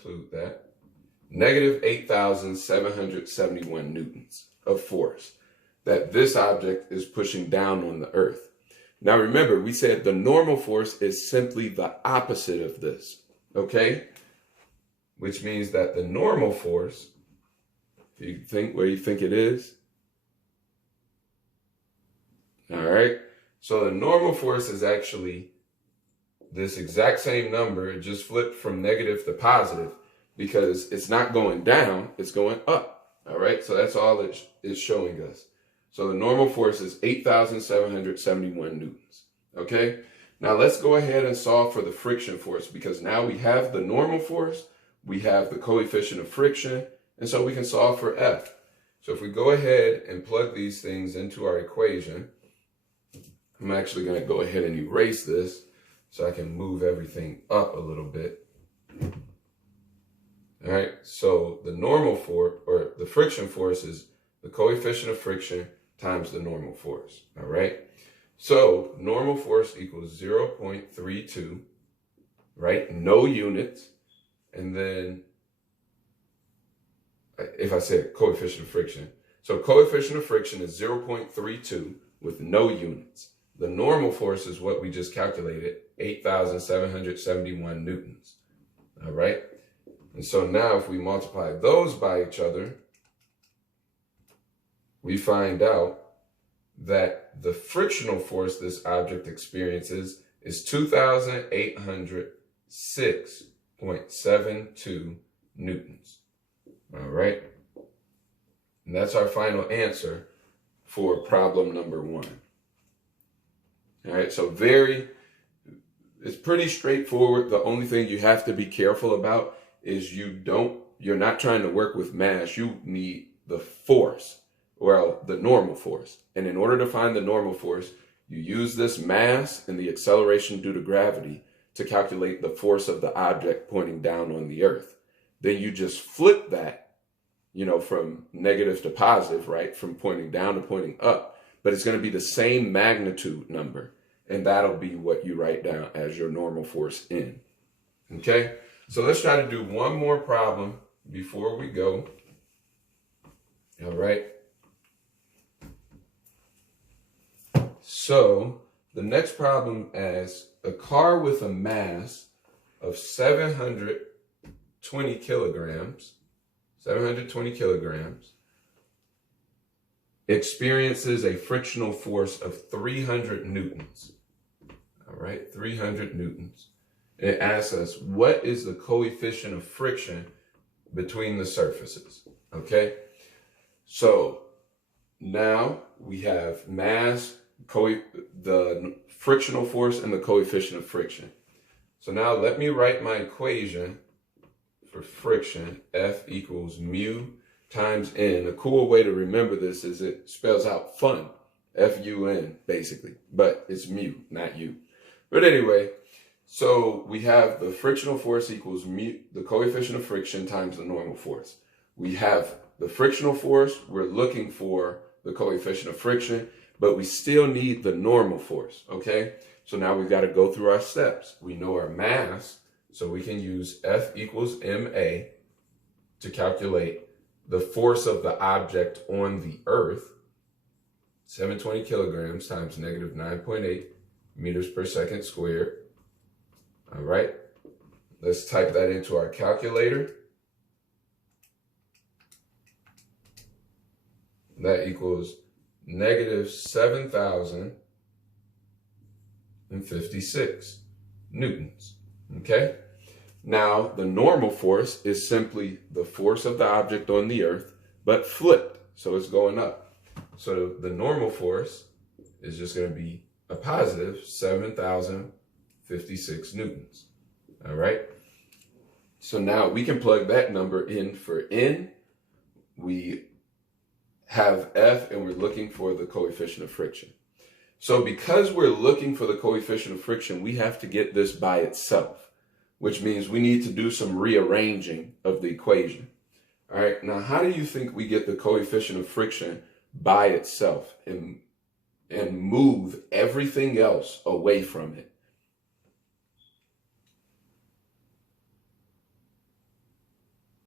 include that. Negative 8,771 newtons of force that this object is pushing down on the earth. Now remember, we said the normal force is simply the opposite of this, okay? Which means that the normal force, if you think where you think it is, all right? So the normal force is actually this exact same number. It just flipped from negative to positive because it's not going down, it's going up, all right? So that's all it is showing us. So the normal force is 8,771 newtons, okay? Now let's go ahead and solve for the friction force because now we have the normal force, we have the coefficient of friction, and so we can solve for F. So if we go ahead and plug these things into our equation, I'm actually going to go ahead and erase this so I can move everything up a little bit. All right, so the normal force, or the friction force, is the coefficient of friction times the normal force, all right? So normal force equals 0.32, right? No units. And then if I said coefficient of friction, so coefficient of friction is 0.32 with no units. The normal force is what we just calculated, 8,771 newtons, all right? And so now if we multiply those by each other, we find out that the frictional force this object experiences is 2,806.72 newtons. All right. And that's our final answer for problem number 1. All right. So it's pretty straightforward. The only thing you have to be careful about is you're not trying to work with mass. You need the force. Well, the normal force. And in order to find the normal force, you use this mass and the acceleration due to gravity to calculate the force of the object pointing down on the earth. Then you just flip that, from negative to positive, right? From pointing down to pointing up. But it's going to be the same magnitude number. And that'll be what you write down as your normal force in. Okay? So let's try to do one more problem before we go. All right? So the next problem asks, a car with a mass of 720 kilograms experiences a frictional force of 300 newtons. All right, 300 newtons. And it asks us, what is the coefficient of friction between the surfaces? Okay, so now we have mass, the frictional force, and the coefficient of friction. So now let me write my equation for friction. F equals mu times N. A cool way to remember this is it spells out fun. F-U-N, basically. But it's mu, not U. But anyway, so we have the frictional force equals mu, the coefficient of friction times the normal force. We have the frictional force. We're looking for the coefficient of friction, but we still need the normal force, okay? So now we've got to go through our steps. We know our mass, so we can use F equals ma to calculate the force of the object on the earth, 720 kilograms times negative 9.8 meters per second squared. All right, let's type that into our calculator. That equals negative 7,056 newtons, okay? Now, the normal force is simply the force of the object on the earth, but flipped, so it's going up. So the normal force is just going to be a positive 7,056 newtons, all right? So now we can plug that number in for N. We have F, and we're looking for the coefficient of friction. So because we're looking for the coefficient of friction, we have to get this by itself, which means we need to do some rearranging of the equation. All right, now how do you think we get the coefficient of friction by itself and move everything else away from it?